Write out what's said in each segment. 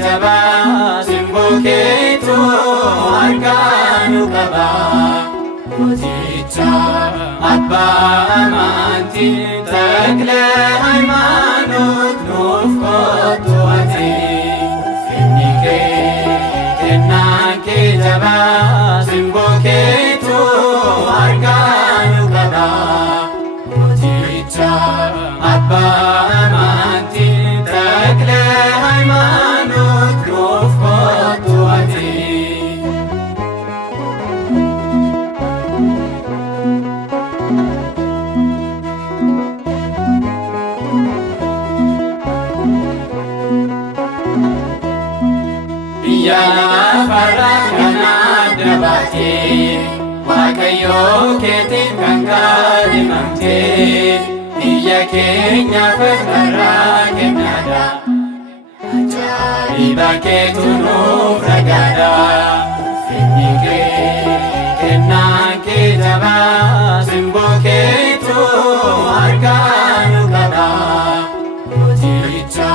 jabaa simboo keetu harkaan nu qaba. Mooticha abbaa amantii Takle Hayimaanoot nuuf kottu ati. Finni kee kennaan kee jabaa simboo keetu harkaan nu qaba. Mooticha abbaa amantii Takle Hayimaanoot nuuf kottu ati. Biyya lafarraa kan adda baatee Waaqayyoo keetiif kan kaadhimamtee biyya keenyaaf irraa kennaadha. Ajaa'iba keetu nuuf ragaadha. Finni kee kennaan kee jabaa simboo keetu harkaan nu qaba. Mooticha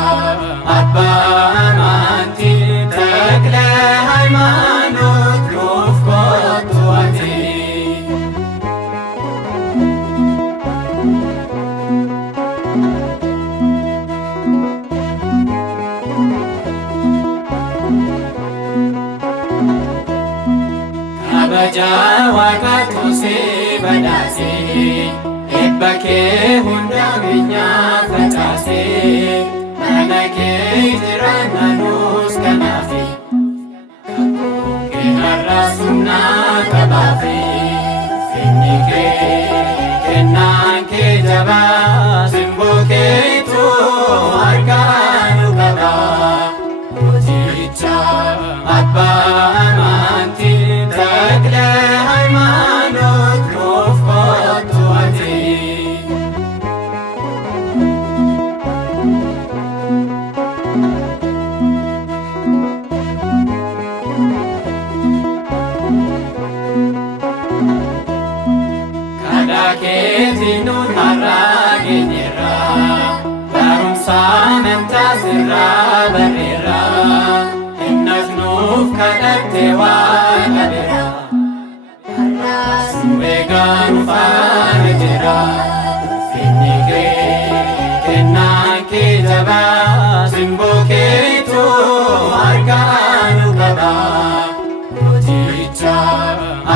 abbaa amantii Takle Hayimaanoot nuuf kottu ati. Kabaja Waaqatu si badhaasee eebba kee hunda keenyaa facaasee mana kee jiraanna nuus kanaafi. Sumnaa qabaafi. Finni kee kennaan kee jabaa simboo keetu harkaan nu qaba. Mooticha abbaa amantii Takle Hayimaanoot nuuf kottu ati. Keetiin nuun har'aa geenyeerra barumsa amantaa sirraa barreerra. Innas nuuf kadhatte Waaqa bira har'as nu eegaa nu faana jira. Finni kee kennaan kee jabaa simboo keetu harkaan nu qaba. Mooticha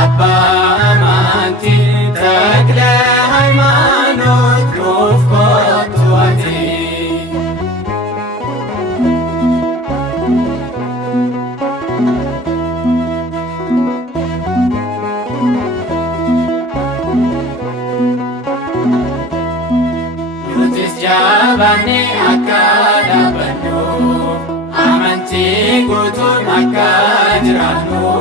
abbaa amantii Takle Hayimaanoot nuuf kottu ati. Nutis jabaannee akka dhaabbannu amantii guutuun akka jiraannu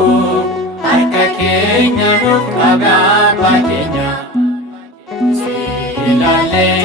harka keenya nuuf qabi abbaa keenya. Ilaalee